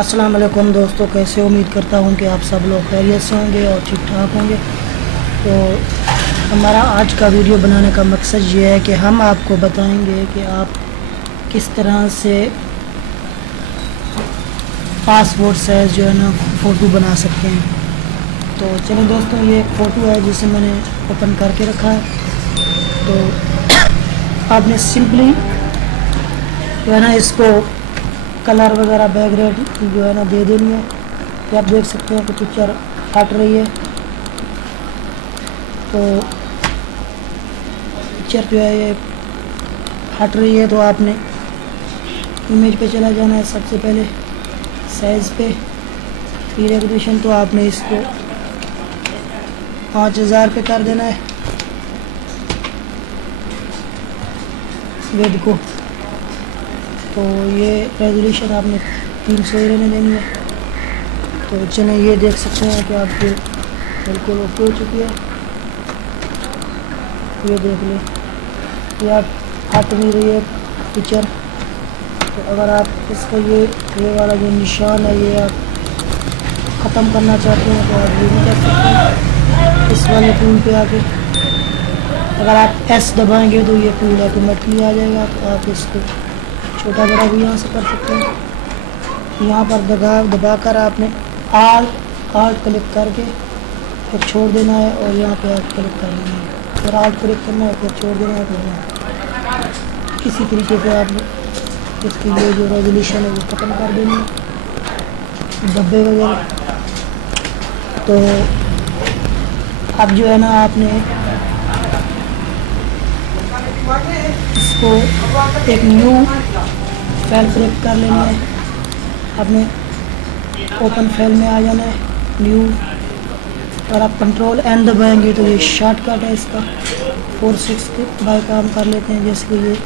अस्सलाम वालेकुम दोस्तों, कैसे उम्मीद करता हूँ कि आप सब लोग खैरियत से होंगे और ठीक ठाक होंगे। तो हमारा आज का वीडियो बनाने का मकसद ये है कि हम आपको बताएंगे कि आप किस तरह से पासपोर्ट साइज़ जो है ना फ़ोटो बना सकते हैं। तो चलो दोस्तों, ये एक फ़ोटो है जिसे मैंने ओपन करके रखा है। तो आपने सिंपली जो है ना इसको कलर वगैरह बैकग्राउंड जो है ना दे देनी है। ये आप देख सकते हैं कि पिक्चर हट रही है। तो पिक्चर जो है ये हट रही है, तो आपने इमेज पे चला जाना है। सबसे पहले साइज़ पे फिर रेजोल्यूशन, तो आपने इसको 5000 पे कर देना है विड्थ को। तो ये रेजोल्यूशन आपने 300 रहने देनी है। तो चलें, ये देख सकते हैं कि आपकी बिल्कुल ओके हो चुकी है। ये देख लें, ये आप हट नहीं रही है पिक्चर। तो अगर आप इसको ये वाला जो निशान है ये आप ख़त्म करना चाहते हैं तो आप ये भी कर सकते हैं इस वाले टूल पे आके। अगर आप एस दबाएंगे तो ये टूल ऑटोमेटिकली आ जाएगा। तो आप इसको छोटा बड़ा भी यहाँ से कर सकते हैं। यहाँ पर दबाकर आपने आल्ट क्लिक करके फिर छोड़ देना है, और यहाँ पे आप क्लिक कर लेना है, फिर आल्ट क्लिक करना है, फिर छोड़ देना है। फिर इसी तरीके से आपने इसकी ये जो रेजोल्यूशन है वो ख़त्म कर देनी है, डब्बे वगैरह। तो अब जो है ना आपने इसको एक न्यू फाइल क्रिएट कर लेनी है। आपने ओपन फाइल में आ जाना है, न्यू, और आप कंट्रोल एन दबाएंगे तो ये शॉर्टकट है इसका। 4/6 के बाय काम कर लेते हैं, जैसे कि ये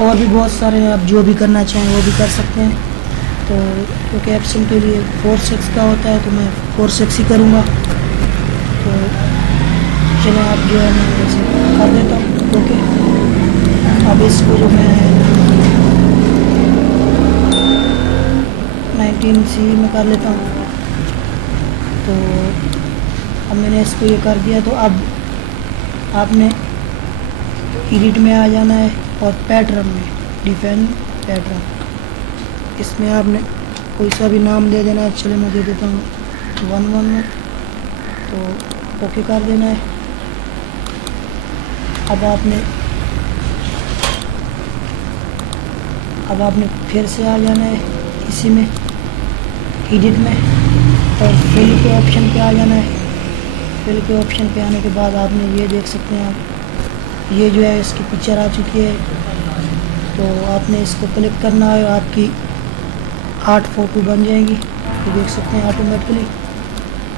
और भी बहुत सारे हैं, आप जो भी करना चाहें वो भी कर सकते हैं। तो क्योंकि कैप्शन के लिए 4/6 का होता है तो मैं 4/6 ही करूँगा। तो चलो आप जो है मैं वैसे कर देता हूँ। ओके, अब इसको जो मैं 19C में कर लेता हूँ। तो अब मैंने इसको ये कर दिया। तो अब आपने एडिट में आ जाना है और पैटर्न में डिफाइन पैटर्न, इसमें आपने कोई सा भी नाम दे देना है। चलिए मैं दे देता हूँ 111। तो ओके कर देना है। अब आपने फिर से आ जाना है इसी में एडिट में, और फिल के ऑप्शन पे आ जाना है। फिल के ऑप्शन पे आने के बाद आपने ये देख सकते हैं, आप ये जो है इसकी पिक्चर आ चुकी है। तो आपने इसको क्लिक करना है, आपकी 8 फ़ोटो बन जाएंगी, ये देख सकते हैं ऑटोमेटिकली।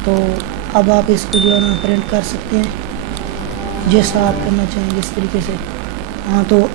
तो अब आप इसको जो है ना प्रिंट कर सकते हैं जैसा आप करना चाहें, जिस तरीके से। हाँ, तो